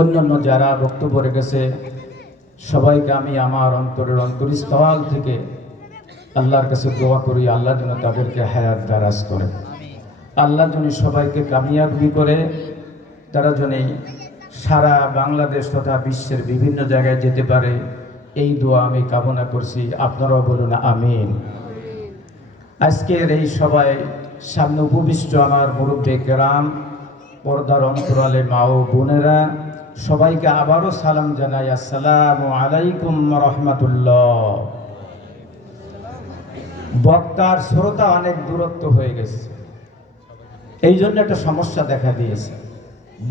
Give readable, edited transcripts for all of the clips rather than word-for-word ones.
অন্যান্য যারা বক্তব্য রেখেছে সবাইকে আমি আমার অন্তরের অন্তরস্থল থেকে আল্লাহর কাছে দোয়া করি, আল্লাহ যেন তাদেরকে হায়াত দারাজ করে, আল্লাহ যেন সবাইকে কামিয়াবি করে, তারা যেন সারা বাংলাদেশ তথা বিশ্বের বিভিন্ন জায়গায় যেতে পারে, এই দোয়া আমি কামনা করছি। আপনারাও বলুন আমিন। আজকের এই সবাই সামনে উপবিষ্ট আমার মুরব্বী কেরাম, পর্দার অন্তরালে মা ও বোনেরা, সবাইকে আবারও সালাম জানাই, আসসালামু আলাইকুম রহমতুল্লাহ। বক্তার শ্রোতা অনেক দূরত্ব হয়ে গেছে, এই জন্য একটা সমস্যা দেখা দিয়েছে।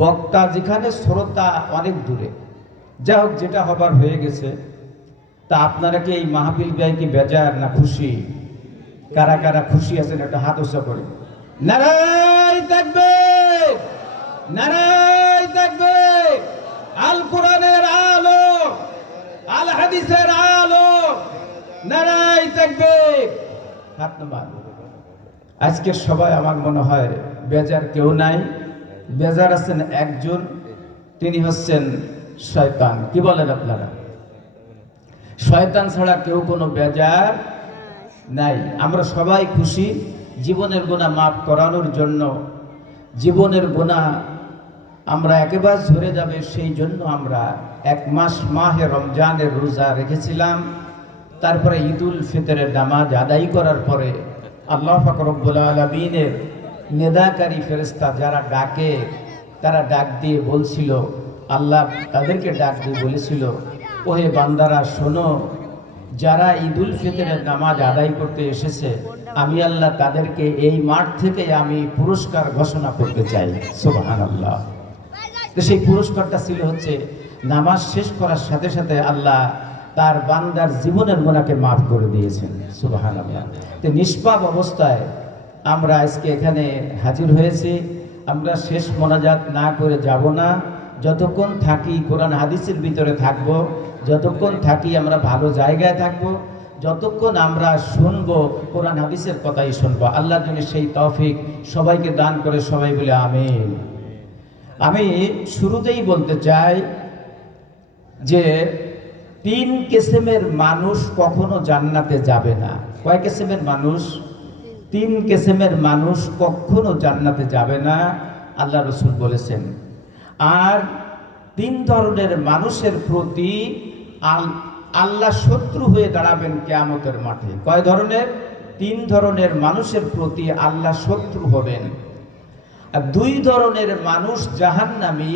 বক্তা যেখানে, শ্রোতা অনেক দূরে। যা হোক, যেটা হবার হয়ে গেছে। তা আপনারা কি এই মাহফিল ব্যয় কি বেজার না খুশি? কারা কারা খুশি আছেন একটা হাত উঁচা করে। নারায়ে তাকবীর, নারায়ে তাকবীর। আল কোরআনের আলো, আল হাদিসের আলো, নারায়ে তাকবীর। হাত নামান। আজকে সবাই আমার মনে হয় বেজার কেউ নাই। বেজার আছেন একজন, তিনি হচ্ছেন শয়তান। কি বলেন আপনারা? শয়তান ছাড়া কেউ কোনো বেজার নাই। আমরা সবাই খুশি জীবনের গুনাহ মাফ করানোর জন্য। জীবনের গুনাহ আমরা একেবারে ঝরে যাবে, সেই জন্য আমরা এক মাস মাহে রমজানের রোজা রেখেছিলাম। তারপরে ঈদুল ফিতরের নামাজ আদায় করার পরে আল্লাহ পাক রব্বুল আলামিনের নেদাকারী ফেরেশতা যারা ডাকে, তারা ডাক দিয়ে বলছিল, আল্লাহ তাদেরকে ডাক দিয়ে বলেছিল, ওহে বান্দারা শোনো, যারা ঈদুল ফিতরের নামাজ আদায় করতে এসেছে, আমি আল্লাহ তাদেরকে এই মাঠ থেকে আমি পুরস্কার ঘোষণা করতে চাই। সুবহানাল্লাহ। তো সেই পুরস্কারটা ছিল হচ্ছে নামাজ শেষ করার সাথে সাথে আল্লাহ তার বান্দার জীবনের গুনাহকে মাফ করে দিয়েছেন। সুবহানাল্লাহ। তো নিষ্পাপ অবস্থায় আমরা আজকে এখানে হাজির হয়েছি। আমরা শেষ মোনাজাত না করে যাব না। যতক্ষণ থাকি কোরআন হাদিসের ভিতরে থাকব, যতক্ষণ থাকি আমরা ভালো জায়গায় থাকব, যতক্ষণ আমরা শুনবো কোরআন হাদিসের কথাই শুনবো। আল্লাহ যেন সেই তৌফিক সবাইকে দান করে, সবাই বলে আমিন। আমি শুরুতেই বলতে চাই যে 3 কিসমের মানুষ কখনো জান্নাতে যাবে না। কয় কিসমের মানুষ? 3 কিসমের মানুষ কখনো জান্নাতে যাবে না, আল্লাহ রাসূল বলেছেন। আর 3 ধরনের মানুষের প্রতি আল্লাহ শত্রু হয়ে দাঁড়াবেন কিয়ামতের মাঠে। কয় ধরনের? 3 ধরনের মানুষের প্রতি আল্লাহ শত্রু হবেন। আর 2 ধরনের মানুষ জাহান্নামী।